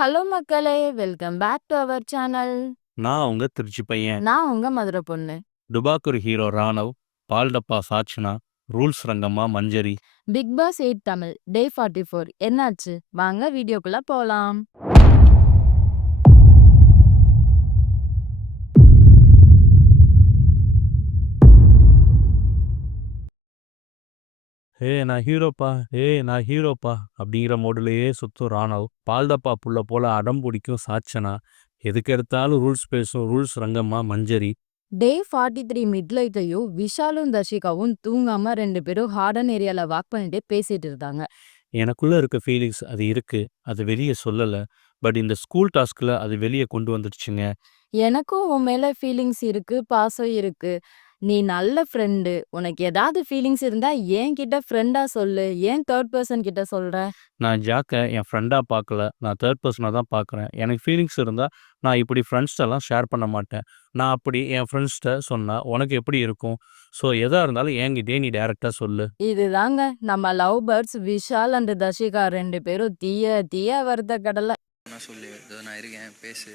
Hello மக்களே! Welcome back to our channel. நான் உங்க திருச்சி பையன். நான் உங்க மதுரை பொண்ணு. டுபாக்கூர் ஹீரோ ராணவ், பால் டப்பா சாச்சனா, ரூல்ஸ் ரங்கம்மா மஞ்சரி. பிக் பாஸ் 8 தமிழ் டே 44 என்னாச்சு? வாங்க வீடியோக்குள்ள போலாம். நான் ஹீரோப்பா, நான் ஹீரோப்பா அப்படிங்கிற மோடுலயே சுத்தும் ராணவ். பால் டப்பா புள்ள போல அடம் புடிக்கும் சாச்சனா. எதுக்கெடுத்தாலும் ரூல்ஸ் பேசும் ரூல்ஸ் ரங்கம்மா மஞ்சரி. டே 43 மிட்லைட்லயும் விஷாலும் தர்ஷிகாவும் தூங்காம 2 பேரும் ஹார்டன் ஏரியால வாக் பண்ணிட்டே பேசிட்டு இருந்தாங்க. எனக்குள்ள இருக்க ஃபீலிங்ஸ் அது இருக்கு. அது வெளிய சொல்லல. பட் இந்த ஸ்கூல் டாஸ்க்ல அது வெளிய கொண்டு வந்துடுச்சுங்க. எனக்கும் உன் மேல ஃபீலிங்ஸ் இருக்கு, பாசம் இருக்கு. நீ நல்ல ஃப்ரெண்டு. உனக்கு ஏதாவது ஃபீலிங்ஸ் இருந்தா என்கிட்ட ஃப்ரெண்டா சொல்லு. ஏன் 3 பெர்சன் கிட்ட சொல்ற? நான் ஜாக்க என் ஃப்ரெண்டா பார்க்கல. நான் தேர்ட் பெர்சனா தான் பார்க்குறேன். எனக்கு ஃபீலிங்ஸ் இருந்தா, நான் இப்படி ஃப்ரெண்ட்ஸ்ட்டலாம் ஷேர் பண்ண மாட்டேன். நான் அப்படி என் ஃப்ரெண்ட்ஸ்ட்ட சொன்னா, உனக்கு எப்படி இருக்கும்? ஸோ எதா இருந்தாலும் என்கிட்டயே நீ டைரக்ட்டா சொல்லு. இதுதாங்க நம்ம love birds Vishal and Dharshika 2 பேரும் தீய தீய வறுத்த கடலை. நான் சொல்லு இதோ நான் இருக்கேன் பேசு.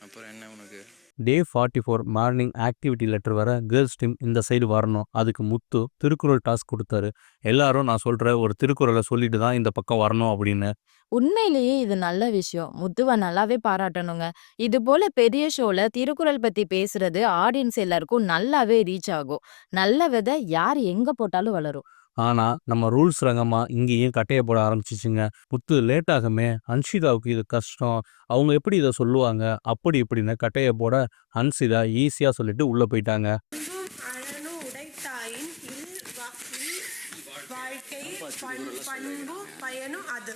அப்புறம் என்ன உனக்கு? டே 44 மார்னிங் ஆக்டிவிட்டி லெட்டர் வர கேர்ல்ஸ் டீம் இந்த சைடு வரணும். அதுக்கு முத்து திருக்குறள் டாஸ்க் குடுத்தாரு. எல்லாரும் நான் சொல்ற ஒரு திருக்குறள சொல்லிட்டு தான் இந்த பக்கம் வரணும் அப்படின்னு. உண்மையிலேயே இது நல்ல விஷயம். முத்துவ நல்லாவே பாராட்டணுங்க. இது போல பெரிய ஷோல திருக்குறள் பத்தி பேசுறது ஆடியன்ஸ் எல்லாருக்கும் நல்லாவே ரீச் ஆகும். நல்ல விதை யார் எங்க போட்டாலும் வளரும். ஆனா, நம்ம ரூல்ஸ் ரங்கம்மா இங்கேயும் கட்டைய போட ஆரம்பிச்சுச்சுங்க. முத்து லேட் ஆகுமே, ஹன்ஷிதாவுக்கு இது கஷ்டம். அவங்க எப்படி இத சொல்லுவாங்க? அப்படி இப்படின்னு கட்டைய போட, ஹன்சிதா ஈஸியா சொல்லிட்டு உள்ள போயிட்டாங்க. அழனு உடைத்தாயின் வாழ்க்கை பண்பு பயனும் அது.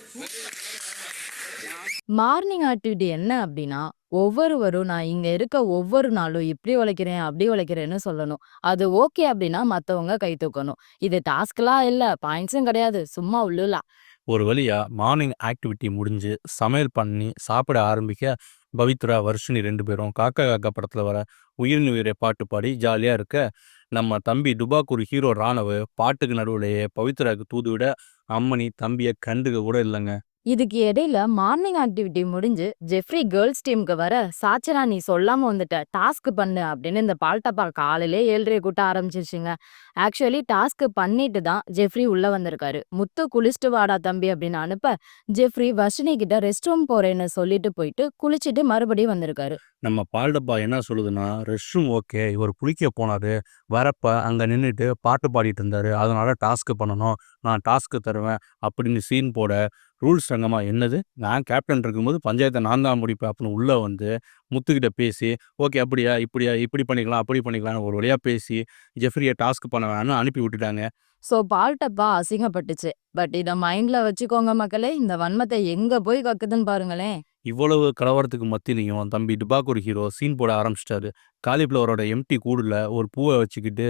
மார்னிங் ஆக்டிவிட்டி என்ன அப்படின்னா, ஒவ்வொருவரும் நான் இங்க இருக்க ஒவ்வொரு நாளும் இப்படி உழைக்கிறேன், அப்படி உழைக்கிறேன்னு சொல்லணும். அது ஓகே அப்படின்னா மத்தவங்க கை தூக்கணும். இது டாஸ்க்லாம் இல்ல, பாயிண்ட்ஸும் கிடையாது. சும்மா உள்ளுலா. ஒரு வழியா மார்னிங் ஆக்டிவிட்டி முடிஞ்சு, சமையல் பண்ணி சாப்பிட ஆரம்பிக்க, பவித்ரா, வர்ஷினி 2 பேரும் காக்கா காக்கா படத்துல வர "உயிரின் உயிரே" பாட்டு பாடி ஜாலியா இருக்க, நம்ம தம்பி டுபாக்கூர் ஹீரோ ராணவ் பாட்டுக்கு நடுவுலயே பவித்ராவுக்கு தூது விட, அம்மனி தம்பிய கண்டுக்க கூட இல்லங்க. இதுக்கு இடையில மார்னிங் ஆக்டிவிட்டி முடிஞ்சு ஜெஃப்ரி கேர்ள்ஸ் டீமுக்கு வர, "சாச்சனா நீ சொல்லாம வந்துட்ட. டாஸ்க் பண்ணு" அப்படின்னு இந்த பால்டப்பா காலையிலே 7:30 கூட்ட ஆரம்பிச்சிருச்சுங்க. ஆக்சுவலி டாஸ்க் பண்ணிட்டு தான் ஜெஃப்ரி உள்ள வந்திருக்காரு. முத்து குளிச்சுட்டு வாடா தம்பி அப்படின்னு அனுப்ப, ஜெஃப்ரி வர்ஷினி கிட்ட ரெஸ்ட் ரூம் போறேன்னு சொல்லிட்டு போயிட்டு குளிச்சுட்டு மறுபடியும் வந்திருக்காரு. நம்ம பால் டப்பா என்ன சொல்லுதுன்னா, ரெஸ்ட் ரூம் ஓகே. இவரு குளிக்க போனாரு. வரப்ப அங்க நின்னுட்டு பாட்டு பாடிட்டு இருந்தாரு. அதனால டாஸ்க் பண்ணணும். நான் டாஸ்க் தருவேன் அப்படின்னு சீன் போட, ரூல்ஸ் சங்கமா என்னது? நான் கேப்டன் இருக்கும்போது பஞ்சாயத்த நான் தான் முடிப்பேன் அப்படின்னு உள்ள வந்து, முத்துக்கிட்ட பேசி, ஓகே அப்படியா? இப்படியா? இப்படி பண்ணிக்கலாம், அப்படி பண்ணிக்கலாம்ன்னு ஒரு வழியா பேசி, ஜெஃப்ரிய டாஸ்க் பண்ண வேணாம்னு அனுப்பி விட்டுட்டாங்க. ஸோ பால்டப்பா அசிங்கப்பட்டுச்சு. பட் இத மைண்ட்ல வச்சுக்கோங்க மக்களே. இந்த வன்மத்த எங்க போய் கக்குதுன்னு பாருங்களேன். இவ்வளவு கலவரத்துக்கு மத்தியிலயும் தம்பி டுபாக்கூர் ஹீரோ சீன் போட ஆரம்பிச்சிட்டாரு. காலிஃப்ளவரோட எம்ப்டி கூடுல ஒரு பூவ வச்சுக்கிட்டு,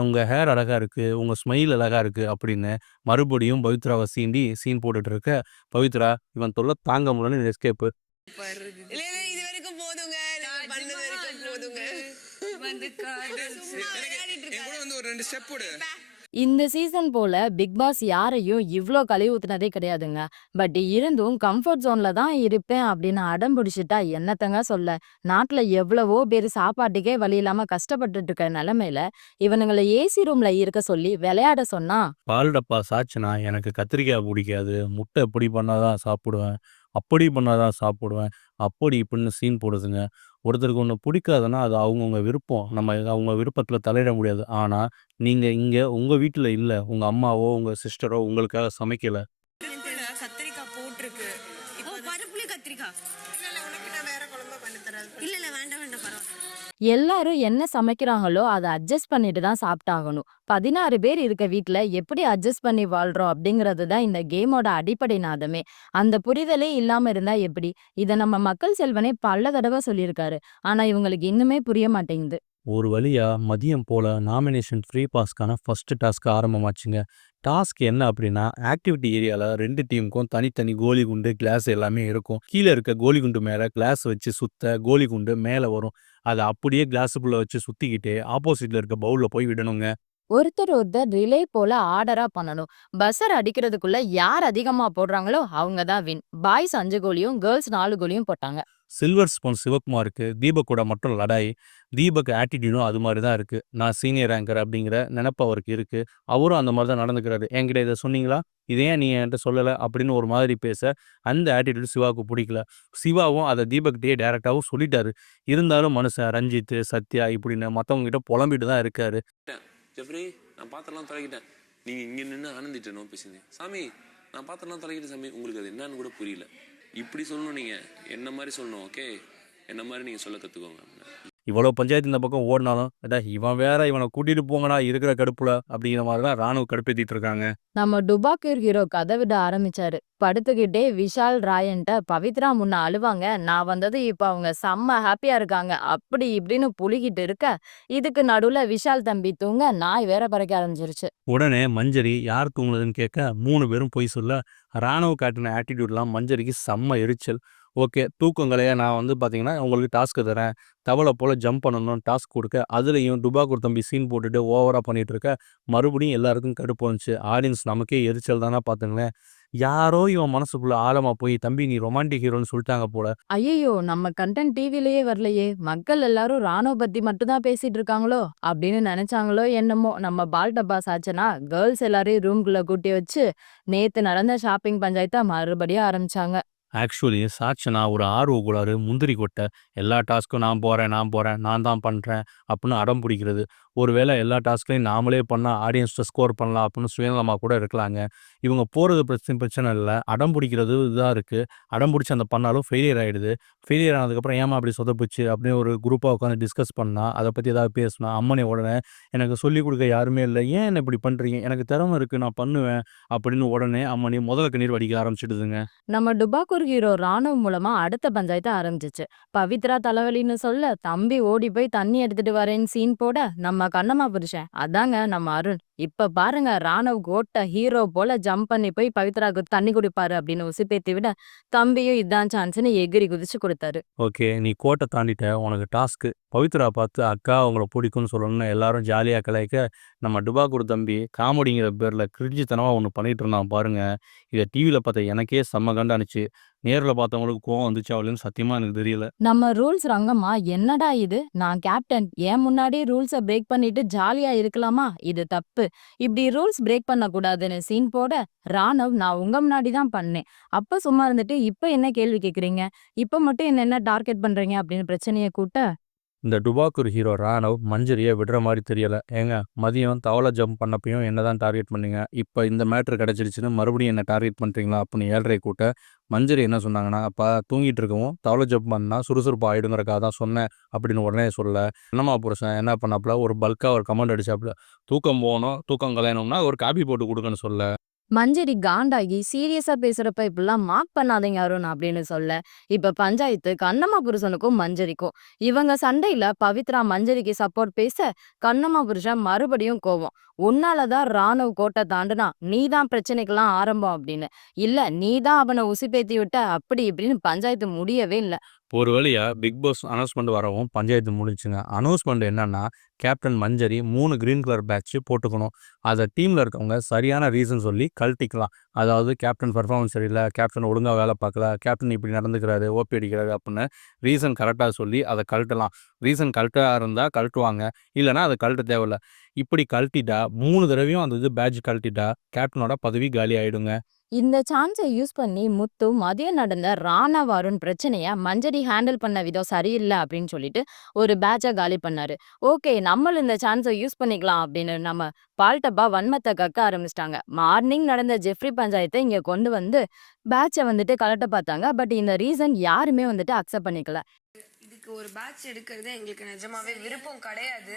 உங்க ஹேர் அழகா இருக்கு. உங்க ஸ்மைல் அழகா இருக்கு" அப்படின்னு மறுபடியும் பவித்ராவ சீண்டி சீன் போட்டுட்டு இருக்க, பவித்ரா இவன் தொல்ல தாங்க முடியலன்னு எஸ்கேப்பு. இல்ல இல்ல இது வரைக்கும் போதுங்க. நீங்க பண்ணது வரைக்கும் போதுங்க. சும்மா விளையாடிட்டு என் கூட இருக்காத. வந்து ஒரு 2 ஸ்டெப் போடு. இந்த சீசன் போல பிக் பாஸ் யாரையும் இவ்ளோ கழுவி ஊத்துனதே கிடையாதுங்க. பட் இருந்தும் கம்ஃபர்ட் ஜோன்ல தான் இருப்பேன் அப்படின்னு அடம் பிடிச்சுட்டா என்னத்தங்க சொல்ல? நாட்டுல எவ்வளவோ பேரு சாப்பாட்டுக்கே வழி இல்லாம கஷ்டப்பட்டுட்டு இருக்க நிலைமையில, இவனுங்கள ஏசி ரூம்ல இருக்க சொல்லி விளையாட சொன்னா, பால் டப்பா சாச்சுனா, எனக்கு கத்திரிக்காய் புடிக்காது. முட்டை இப்படி பண்ணா தான் சாப்பிடுவேன். அப்படி பண்ணா தான் சாப்பிடுவேன். அப்படி இப்படின்னு சீன் போடுதுங்க. ஒருத்தருக்கு ஒண்ணு புடிக்காதுன்னா, அது அவங்கவங்க விருப்பம். நம்ம அவங்க விருப்பத்தில தலையிட முடியாது. ஆனா, நீங்க இங்க உங்க வீட்ல இல்ல. உங்க அம்மாவோ, உங்க சிஸ்டரோ உங்களுக்காக சமைக்கல. பருப்புல கத்திரிக்காய் போட்டிருக்கு. இப்போ பருப்புலயே கத்திரிக்காய். இல்ல இல்ல உனக்கு நான் வேற குழம்பு பண்ணி தரேன். இல்ல இல்ல வேண்டாம் வேண்டாம் பரவாயில்ல. எல்லாரும் என்ன சமைக்கிறாங்களோ அத அட்ஜஸ்ட் பண்ணிட்டு தான் சாப்பிட்டாகணும். 16 பேர் இருக்க வீட்ல எப்படி அட்ஜஸ்ட் பண்ணி வாழ்றோம் அப்படிங்கிறது தான் இந்த கேமோட அடிப்படை நாதமே. அந்த புரிதலே இல்லாம இருந்தா எப்படி? இத நம்ம மக்கள் செல்வனே பல தடவ சொல்லியிருக்காரு. ஆனா இவங்களுக்கு இன்னுமே புரிய மாட்டேங்குது. ஒரு வழியா மதியம் போல நாமினேஷன் ஃப்ரீ பாஸ்க்கான ஃபர்ஸ்ட் டாஸ்க் ஆரம்பமாச்சுங்க. டாஸ்க் என்ன அப்படின்னா, ஆக்டிவிட்டி ஏரியால 2 டீமுக்கும் தனித்தனி கோலி குண்டு, கிளாஸ் எல்லாமே இருக்கும். கீழ இருக்க கோலி குண்டு மேல கிளாஸ் வச்சு சுத்த கோலி குண்டு மேல வரும். அத அப்படியே கிளாஸுக்குள்ள வச்சு சுத்திக்கிட்டு, ஆப்போசிட்ல இருக்க பவுல்ல போய் விடணுங்க. ஒருத்தர் ஒருத்தர் ரிலே போல ஆர்டரா பண்ணணும். பஸர் அடிக்கிறதுக்குள்ள யார் அதிகமா போடுறாங்களோ அவங்க தான் வின். பாய்ஸ் 5 கோலியும், கேர்ள்ஸ் 4 கோலியும் போட்டாங்க. சில்வர் ஸ்பூன் சிவகுமாருக்கு தீபக் கூட மட்டும் லடாய். தீபக் ஆட்டிடியூடும் அது மாதிரி தான் இருக்கு. நான் சீனியர் ஆங்கர் அப்படிங்கிற நினப்பு அவருக்கு இருக்கு. அவரும் அந்த மாதிரி தான் நடந்துக்கிறாரு. என்கிட்ட இதை சொன்னீங்களா? இதை ஏன் நீ என்கிட்ட சொல்லலை அப்படின்னு ஒரு மாதிரி பேச அந்த ஆட்டிடியூட் சிவாவுக்கு பிடிக்கல. சிவாவும் அதை தீபக்கிட்டயே டேரெக்டாகவும் சொல்லிட்டாரு. இருந்தாலும் மனுஷன் ரஞ்சித், சத்யா இப்படின்னு மற்றவங்க கிட்ட புலம்பிட்டு தான் இருக்காரு. ஜெஃப்ரி, நான் பாத்திரம்லாம் தொலைக்கிட்டேன். நீங்க இங்க நின்று ஆனந்திட்டு நோ பேசுங்க. சாமி, நான் பாத்திரம்லாம் தொலைக்கிட்டேன் சாமி. உங்களுக்கு அது என்னன்னு கூட புரியல. இப்படி சொல்லணும் நீங்க. என்ன மாதிரி சொல்லணும், ஓகே? என்ன மாதிரி நீங்க சொல்ல கத்துக்கோங்க. இவ்வளோ பஞ்சாயத்து இந்த பக்கம் ஓடினாலும் இவன் வேற இவனை கூட்டிட்டு போங்கடா இருக்கிற கடுப்புல அப்படிங்கிற மாதிரி தான் ராணுவ கடுப்பேத்திட்டு இருக்காங்க. நம்ம டுபாக்கூர் ஹீரோ கதை விட ஆரம்பிச்சாரு. படுத்துக்கிட்டே விஷால் ராயன்ட்ட பவித்ரா முன்ன அழுவாங்க. நான் வந்தது இப்ப அவங்க செம்ம ஹாப்பியா இருக்காங்க. அப்படி இப்படின்னு புழுகிட்டு இருக்க, இதுக்கு நடுவுல விஷால் தம்பி தூங்க நாய் வேற பறக்க ஆரம்பிச்சிருச்சு. உடனே மஞ்சரி யார் தூங்குனதுன்னு கேட்க 3 பேரும் பொய் சொல்ல ராணுவ காட்டின ஆட்டிடியூட்லாம் மஞ்சரிக்கு செம்ம எரிச்சல். ஓகே தூக்கங்களையா நான் பார்த்தீங்கன்னா உங்களுக்கு டாஸ்க்கு தரேன். தவளை போல் ஜம்ப் பண்ணணும்னு டாஸ்க் கொடுக்க அதுலேயும் டுபாக்கூர் தம்பி சீன் போட்டுட்டு ஓவராக பண்ணிட்டு இருக்க மறுபடியும் எல்லாருக்கும் கடுப்பு வந்துச்சு. ஆடியன்ஸ் நமக்கே எரிச்சல் தானே பார்த்துங்களேன். யாரோ இவன் மனசுக்குள்ள ஆழமா போய் தம்பி நீ ரொமான்டிக் ஹீரோன்னு சொல்லிட்டாங்க போல. ஐயையோ! நம்ம கன்டென்ட் டிவிலயே வரலையே! மக்கள் எல்லாரும் ராணுவ பத்தி மட்டும் தான் பேசிட்டு இருக்காங்களோ! அப்படின்னு நெனச்சாங்களோ என்னமோ! நம்ம பால் டப்பா சாச்சனா, கேர்ள்ஸ் எல்லாரையும் ரூம்குள்ள கூட்டி வச்சு, நேத்து நடந்த ஷாப்பிங் பஞ்சாயத்த மறுபடியும் ஆரம்பிச்சாங்க. ஆக்சுவலி சாட்சனா ஒரு ஆர்வ கோளாறு முந்திரி கொட்டை. எல்லா டாஸ்க்கும் நான் போகிறேன் நான் தான் பண்ணுறேன் அப்படின்னு அடம் பிடிக்கிறது. ஒருவேளை எல்லா டாஸ்க்லையும் நாமளே பண்ணால் ஆடியன்ஸை ஸ்கோர் பண்ணலாம் அப்படின்னு சுயநலமாக கூட இருக்கலாங்க. இவங்க போகிறது பிரச்சனை இல்லை. அடம் பிடிக்கிறது இதாக இருக்குது. அடம் பிடிச்சி அந்த பண்ணாலும் ஃபெயிலியர் ஆகிடுது. ஃபெயிலியர் ஆனதுக்கப்புறம் ஏமா அப்படி சொதப்புச்சு அப்படின்னு ஒரு குரூப்பாக உட்காந்து டிஸ்கஸ் பண்ணால் அதை பற்றி ஏதாவது பேசினா அம்மனே உடனே எனக்கு சொல்லிக் கொடுக்க யாருமே இல்லை, ஏன் என்ன இப்படி பண்ணுறீங்க, எனக்கு திறமை இருக்குது நான் பண்ணுவேன் அப்படின்னு உடனே அம்மனி முதல்ல கண்ணீர் வடிக்க ஆரம்பிச்சிடுதுங்க. நம்ம டுபாக்கூர் ஹீரோ ராணுவ மூலமா அடுத்த பஞ்சாயத்து ஆரம்பிச்சிச்சு. பவித்ரா தலைவலின்னு சொல்ல, தம்பி ஓடி போய் தண்ணி எடுத்துட்டு வரேன்னு சீன் போட, நம்ம கண்ணம்மா புருஷன் அதாங்க நம்ம அருண். இப்ப பாருங்க ராணுவ் கோட்ட ஹீரோ போல ஜம்ப் பண்ணி போய் பவித்ராவுக்கு தண்ணி குடிப்பாரு அப்படின்னு உசுப்பேத்தி விட, தம்பியும் இதான் சான்ஸ்னு எகிரி குதிச்சு கொடுத்தாரு. ஓகே நீ கோட்டை தாண்டிட்ட, உனக்கு டாஸ்க்கு பவித்ரா பார்த்து அக்கா அவங்கள பிடிக்கும்னு சொல்லணும்னு எல்லாரும் ஜாலியாக கலாய்க்க நம்ம டுபாக்கூர் தம்பி காமெடிங்கிற பேரில் கிரிஞ்சித்தனமாக ஒன்று பண்ணிட்டு இருந்தான் பாருங்க. இதை டிவியில் பார்த்த எனக்கே செம்ம கண்டானுச்சு. நேரில் பார்த்தவங்களுக்கு கோவம் வந்துச்சு அவளுன்னு சத்தியமாக எனக்கு தெரியல. நம்ம ரூல்ஸ் ரங்கம்மா என்னடா இது? நான் கேப்டன். ஏன் முன்னாடி ரூல்ஸ பிரேக் பண்ணிட்டு ஜாலியா இருக்கலாமா? இது தப்பு. இப்படி ரூல்ஸ் பிரேக் பண்ணக்கூடாதுன்னு சீன் போட, ராணவ் நான் உங்க முன்னாடி தான் பண்ணேன். அப்ப சும்மா இருந்துட்டு இப்ப என்ன கேள்வி கேட்குறீங்க? இப்ப மட்டும் என்ன டார்கெட் பண்றீங்க அப்படின்னு பிரச்சனைய கூட்ட, இந்த டுபாக்கூர் ஹீரோ ராணவ் மஞ்சரியை விடுற மாதிரி தெரியல. ஏங்க மதியம் தவளை ஜம்ப் பண்ணப்பையும் என்ன தான் டார்கெட் பண்ணீங்க, இப்போ இந்த மேட்ரு கிடச்சிருச்சுன்னு மறுபடியும் என்ன டார்கெட் பண்ணுறீங்களா அப்படின்னு 7:30 கூட்ட மஞ்சரி என்ன சொன்னாங்கன்னா, அப்போ தூங்கிட்டு இருக்கவும் தவளை ஜம்ப் பண்ணால் சுறுசுறுப்பு ஆகிடுங்கிறக்காக தான் சொன்னேன் அப்படின்னு உடனே சொல்ல என்னம்மா புருஷன் என்ன பண்ணாப்புல ஒரு பல்காக ஒரு கமெண்ட் அடிச்சாப்புல, தூக்கம் போகணும் தூக்கம் கலையணும்னா ஒரு காப்பி போட்டு கொடுங்கன்னு சொல்ல. மஞ்சரி காண்டாகி சீரியஸா பேசுறப்ப இப்படிலாம் மார்க் பண்ணாதீங்க அருண் அப்படின்னு சொல்ல, இப்ப பஞ்சாயத்து கண்ணம்மா புருஷனுக்கும் மஞ்சரிக்கும். இவங்க சண்டையில பவித்ரா மஞ்சரிக்கு சப்போர்ட் பேச, கண்ணம்மா புருஷன் மறுபடியும் கோவம். உன்னால தான் ராணுவ கோட்டை தாண்டுனா, நீ தான் பிரச்சனைக்கெல்லாம் ஆரம்பம் அப்படின்னு. இல்ல நீ தான் அவனை உசுப்பேத்தி விட்ட அப்படி இப்படின்னு பஞ்சாயத்து முடியவே இல்ல. ஒரு வழியா பிக் பாஸ் அனௌன்ஸ்மெண்ட் வரவும் பஞ்சாயத்து முடிஞ்சுங்க. அனௌன்ஸ்மெண்ட் என்னன்னா, கேப்டன் மஞ்சரி 3 கிரீன் கலர் பேட்ச் போட்டுக்கணும். அதை டீமில் இருக்கவங்க சரியான ரீசன் சொல்லி கழட்டிக்கலாம். அதாவது கேப்டன் பெர்ஃபார்மன்ஸ் சரியில்லை, கேப்டன் ஒழுங்காக வேலை பார்க்கல, கேப்டன் இப்படி நடந்துக்கிறாரு, ஓபி அடிக்கிறாரு அப்படின்னு ரீசன் கரெக்டாக சொல்லி அதை கழட்டலாம். ரீசன் கரெக்டாக இருந்தால் கழட்டுவாங்க, இல்லைனா அதை கழட்ட தேவையில்ல. இப்படி கழட்டிட்டா 3 தடவையும் அந்த பேட்ச் கழட்டிட்டா கேப்டனோட பதவி காலி ஆயிடுங்க. இந்த சான்ஸை யூஸ் பண்ணி முத்து மதியம் நடந்த ராணா வருண் பிரச்சனைய மஞ்சரி ஹேண்டில் பண்ண விதம் சரியில்லை அப்படின்னு சொல்லிட்டு ஒரு பேட்சை காலி பண்ணாரு. ஓகே நம்மளும் இந்த சான்ஸை யூஸ் பண்ணிக்கலாம் அப்படின்னு நம்ம பால்டப்பா வன்மத்தை கக்க ஆரம்பிச்சிட்டாங்க. மார்னிங் நடந்த ஜெஃப்ரி பஞ்சாயத்தை இங்க கொண்டு வந்து பேட்சை வந்துட்டு கலட்ட பார்த்தாங்க. பட் இந்த ரீசன் யாருமே வந்துட்டு அக்செப்ட் பண்ணிக்கல. இதுக்கு ஒரு பேட்ச் எடுக்கிறது எங்களுக்கு நிஜமாவே விருப்பம் கிடையாது.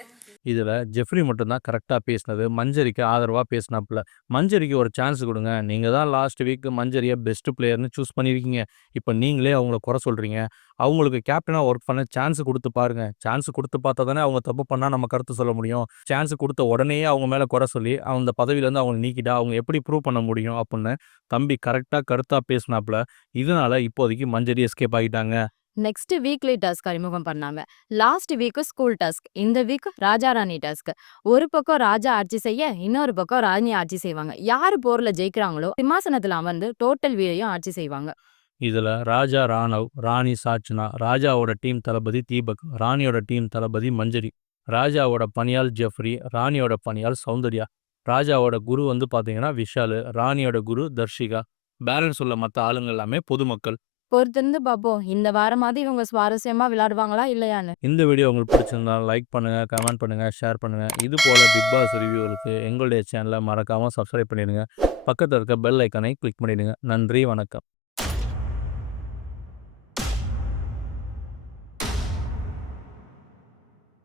இதில் ஜெஃப்ரி மட்டும்தான் கரெக்டாக பேசினது, மஞ்சரிக்கு ஆதரவாக பேசினாப்புல. மஞ்சரிக்கு ஒரு சான்ஸ் கொடுங்க, நீங்கள் தான் லாஸ்ட் வீக் மஞ்சரியை பெஸ்ட் பிளேயர்னு சூஸ் பண்ணியிருக்கீங்க. இப்போ நீங்களே அவங்கள குறை சொல்கிறீங்க. அவங்களுக்கு கேப்டனாக ஒர்க் பண்ண சான்ஸ் கொடுத்து பாருங்க. சான்ஸ் கொடுத்து பார்த்தா தானே அவங்க தப்பு பண்ணால் நம்ம கருத்து சொல்ல முடியும். சான்ஸ் கொடுத்த உடனேயே அவங்க மேலே குறை சொல்லி அந்த பதவியிலேருந்து அவங்க நீக்கிட்டா அவங்க எப்படி ப்ரூவ் பண்ண முடியும் அப்படின்னு தம்பி கரெக்டாக கருத்தாக பேசினாப்புல. இதனால இப்போதைக்கு மஞ்சரி எஸ்கேப் ஆகிட்டாங்க. நெக்ஸ்ட் வீக்லி டாஸ்க் அறிமுகம் பண்ணாங்க. Last week school task. இந்த வீக் ராஜா ராணி டாஸ்க். ஒரு பக்கம் ராஜா ஆட்சி செய்ய, இன்னொரு பக்கம் ராணி ஆட்சி செய்வாங்க. யாரு போர்ல ஜெயிக்கிறாங்களோ சிம்மாசனத்துல அமர்ந்து டோட்டல் வீரையும் ஆட்சி செய்வாங்க. இதுல ராஜா ராணவ், ராணி சாச்சனா, ராஜாவோட டீம் தளபதி தீபக், ராணியோட டீம் தளபதி மஞ்சரி, ராஜாவோட பணியாள் ஜெஃப்ரி, ராணியோட பணியாள் சௌந்தர்யா, ராஜாவோட குரு வந்து பாத்தீங்கன்னா விஷாலு, ராணியோட குரு தர்ஷிகா, பேலன்ஸ் உள்ள மற்ற ஆளுங்க எல்லாமே பொதுமக்கள். பொறுத்திருந்து பார்ப்போம். இந்த வாரமாவது இவங்க சுவாரஸ்யமா விளையாடுவாங்களா இல்லையான்னு. இந்த வீடியோ உங்களுக்கு பிடிச்சிருந்தா லைக் பண்ணுங்க, கமெண்ட் பண்ணுங்க, ஷேர் பண்ணுங்க. இது போல பிக் பாஸ் ரிவ்யூகளுக்கு எங்களுடைய சேனலை மறக்காம சப்ஸ்கிரைப் பண்ணிடுங்க. பக்கத்தில் இருக்க பெல் ஐக்கானை கிளிக் பண்ணிடுங்க. நன்றி, வணக்கம்.